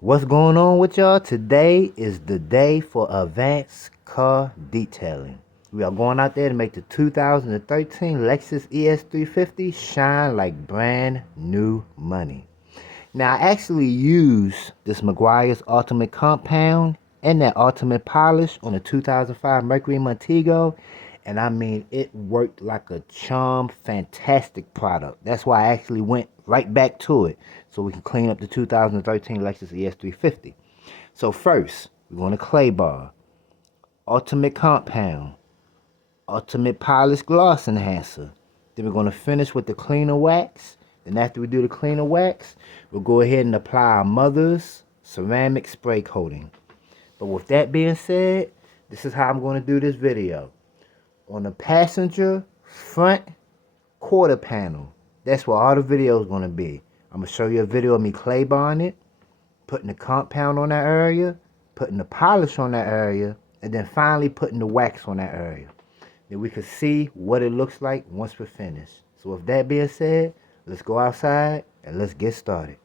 What's going on with y'all? Today is the day for advanced car detailing. We are going out there to make the 2013 Lexus ES 350 shine like brand new money. Now, I actually used this Meguiar's Ultimate Compound and that Ultimate Polish on the 2005 Mercury Montego, and I mean, it worked like a charm, fantastic product. That's why I actually went right back to it so we can clean up the 2013 Lexus ES350. So first, we're going to clay bar, Ultimate Compound, Ultimate Polish Gloss Enhancer. Then we're going to finish with the cleaner wax. Then after we do the cleaner wax, we'll go ahead and apply our mother's ceramic spray coating. But with that being said, this is how I'm going to do this video. On the passenger front quarter panel, that's where all the video is going to be. I'm going to show you a video of me clay barring it, putting the compound on that area, putting the polish on that area, and then finally putting the wax on that area. Then we can see what it looks like once we're finished. So with that being said, let's go outside and let's get started.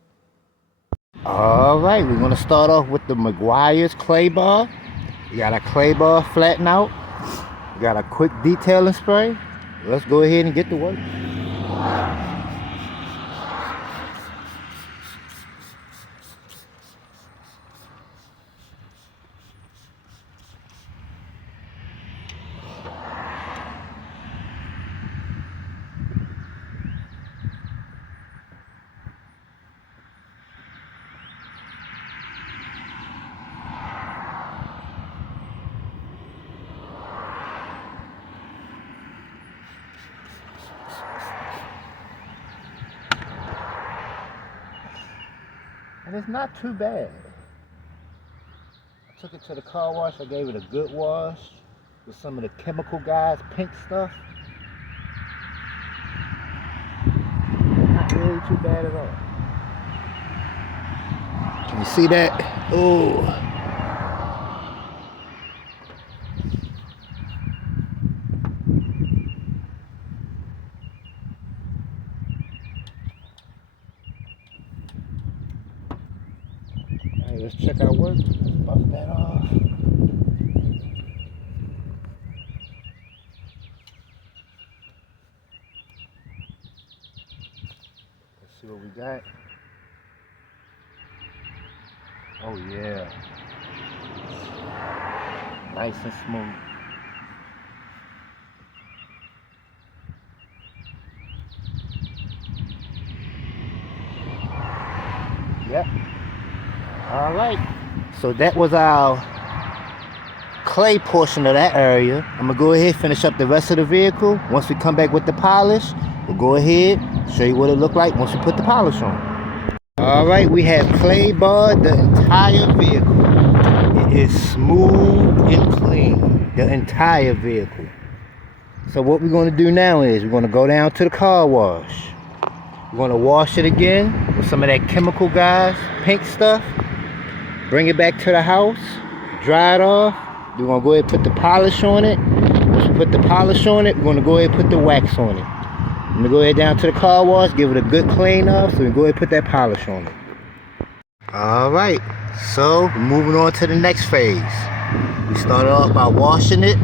Alright, we're going to start off with the Meguiar's clay bar. We got our clay bar flatten out. We got a quick detailing spray. Let's go ahead and get to work. And it's not too bad. I took it to the car wash. I gave it a good wash with some of the chemical guys, pink stuff. Not really too bad at all. Can you see that? Oh. Alright, let's check our work. Let's bust that off. Let's see what we got. Oh yeah. Nice and smooth. Yep. Alright. So that was our clay portion of that area. I'm gonna go ahead and finish up the rest of the vehicle. Once we come back with the polish, we'll go ahead, show you what it looked like once we put the polish on. Alright, we have clay barred the entire vehicle. It is smooth and clean, the entire vehicle. So what we're going to do now is we're going to go down to the car wash. We're going to wash it again with some of that chemical guys, pink stuff. Bring it back to the house, dry it off. We're going to go ahead and put the polish on it. Once we put the polish on it, we're going to go ahead and put the wax on it. I'm going to go ahead down to the car wash, give it a good clean off, so we can go ahead and put that polish on it. Alright, so we're moving on to the next phase. We started off by washing it,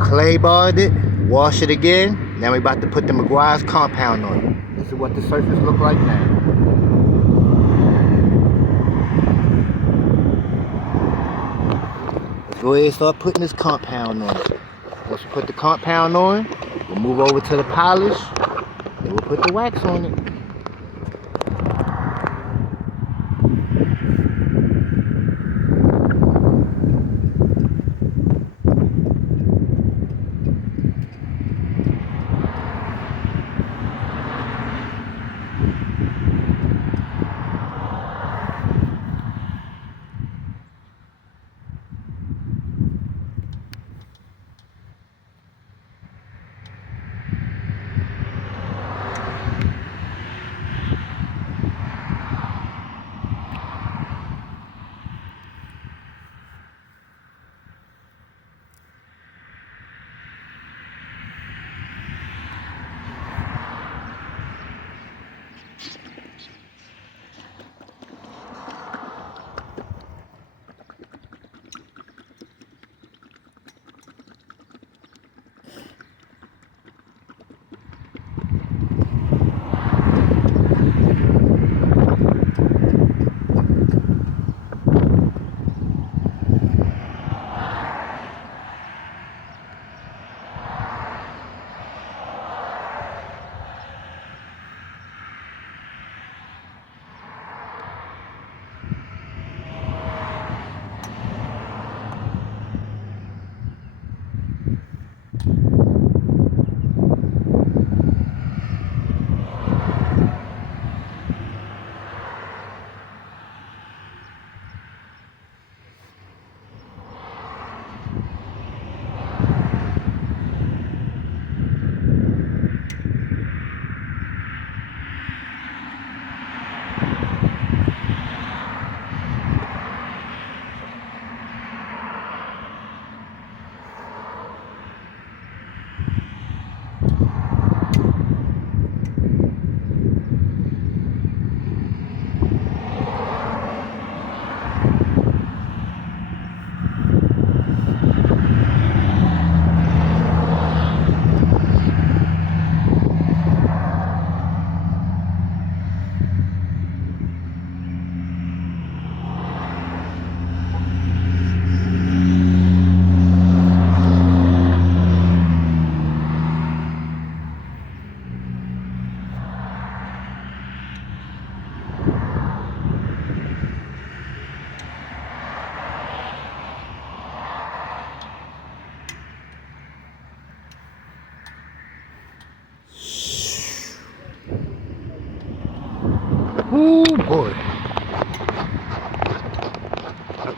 clay barred it, wash it again. Now we're about to put the Meguiar's compound on it. This is what the surface looks like now. Let's go ahead and start putting this compound on it. Once we put the compound on, we'll move over to the polish, and we'll put the wax on it.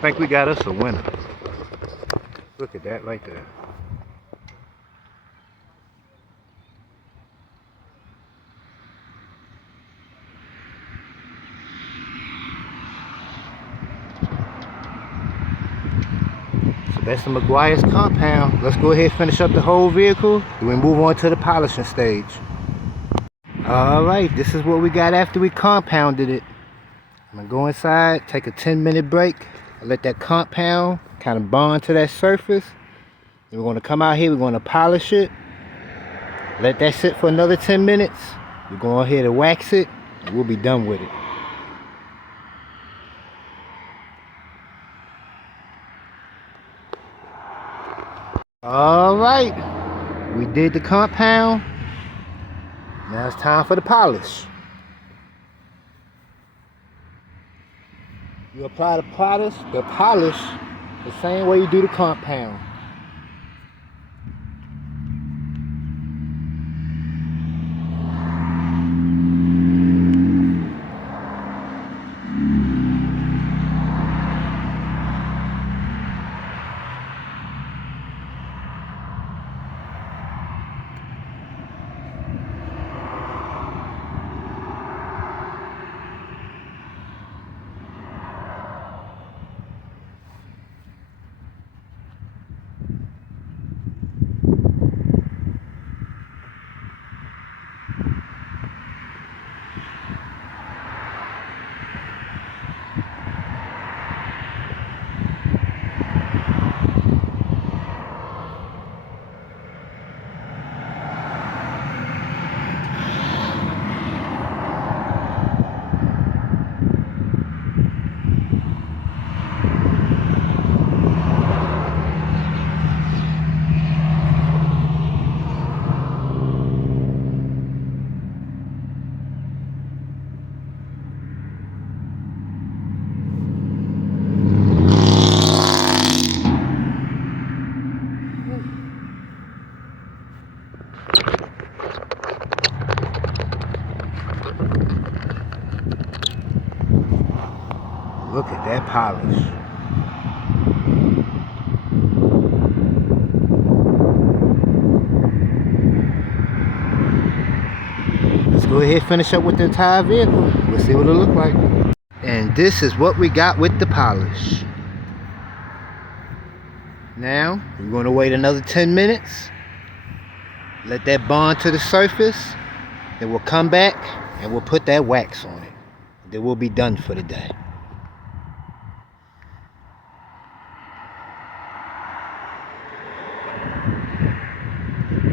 think we got us a winner. Look at that right there. So that's the McGuire's compound. Let's go ahead and finish up the whole vehicle. Then we move on to the polishing stage. Alright, this is what we got after we compounded it. I'm gonna go inside, take a 10-minute break, let that compound kind of bond to that surface. Then we're gonna come out here, we're gonna polish it, let that sit for another 10 minutes. We're going ahead and wax it, and we'll be done with it. Alright, we did the compound. Now it's time for the polish. You apply the polish the same way you do the compound. Look at that polish. Let's go ahead and finish up with the entire vehicle. We'll see what it'll look like. And this is what we got with the polish. Now, we're going to wait another 10 minutes. Let that bond to the surface. Then we'll come back and we'll put that wax on it. Then we'll be done for the day.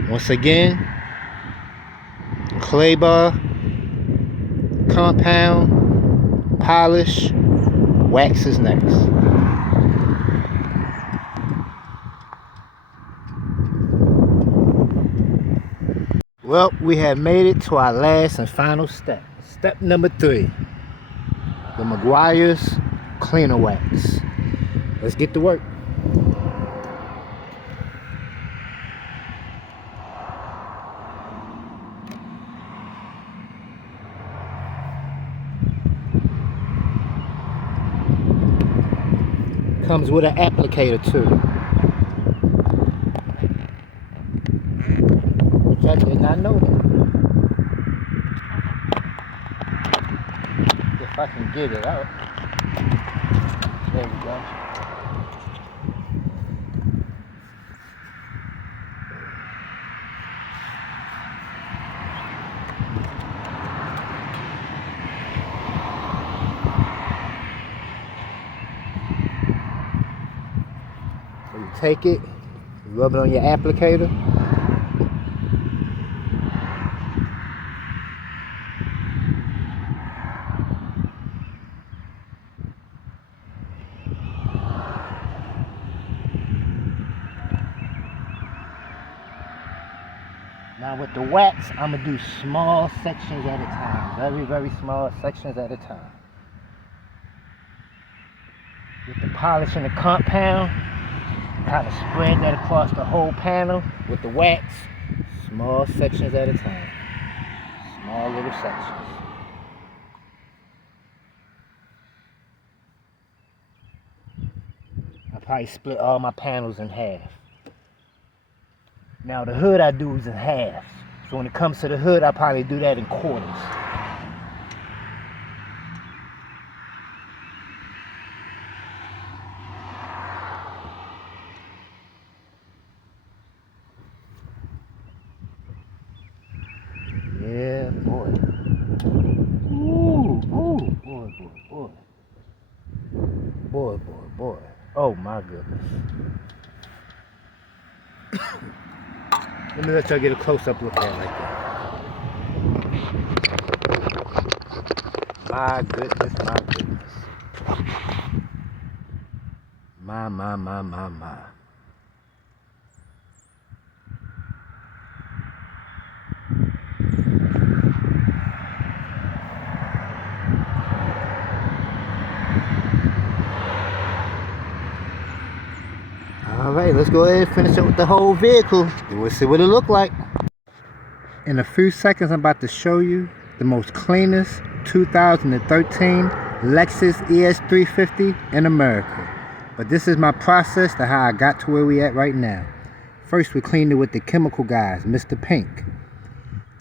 Once again, clay bar, compound, polish, wax is next. Well, we have made it to our last and final step. Step number 3, the McGuire's cleaner wax. Let's get to work. Comes with an applicator too, which I did not know that. If I can get it out. There we go. Take it, rub it on your applicator. Now with the wax, I'm gonna do small sections at a time. Very, very small sections at a time. With the polish and the compound, kind of spread that across the whole panel. With the wax, small sections at a time. Small little sections. Probably split all my panels in half. Now the hood I do is in half. So when it comes to the hood, I probably do that in quarters. Yeah, boy. Ooh, ooh, boy, boy, boy. Boy, boy, boy. Oh my goodness. Let me let y'all get a close-up look at it like that. My goodness, my goodness. My. Alright, let's go ahead and finish up with the whole vehicle. Then we'll see what it look like. In a few seconds, I'm about to show you the most cleanest 2013 Lexus ES 350 in America. But this is my process to how I got to where we at right now. First, we cleaned it with the chemical guys, Mr. Pink.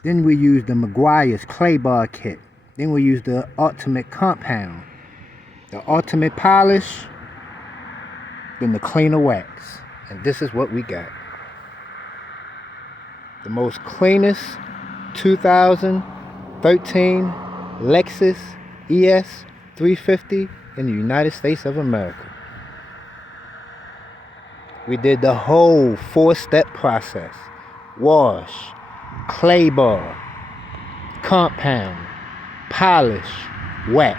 Then we used the Meguiar's clay bar kit. Then we used the ultimate compound, the ultimate polish, then the cleaner wax. And this is what we got. The most cleanest 2013 Lexus ES 350 in the United States of America. We did the whole 4-step process. Wash, clay bar, compound, polish, wax.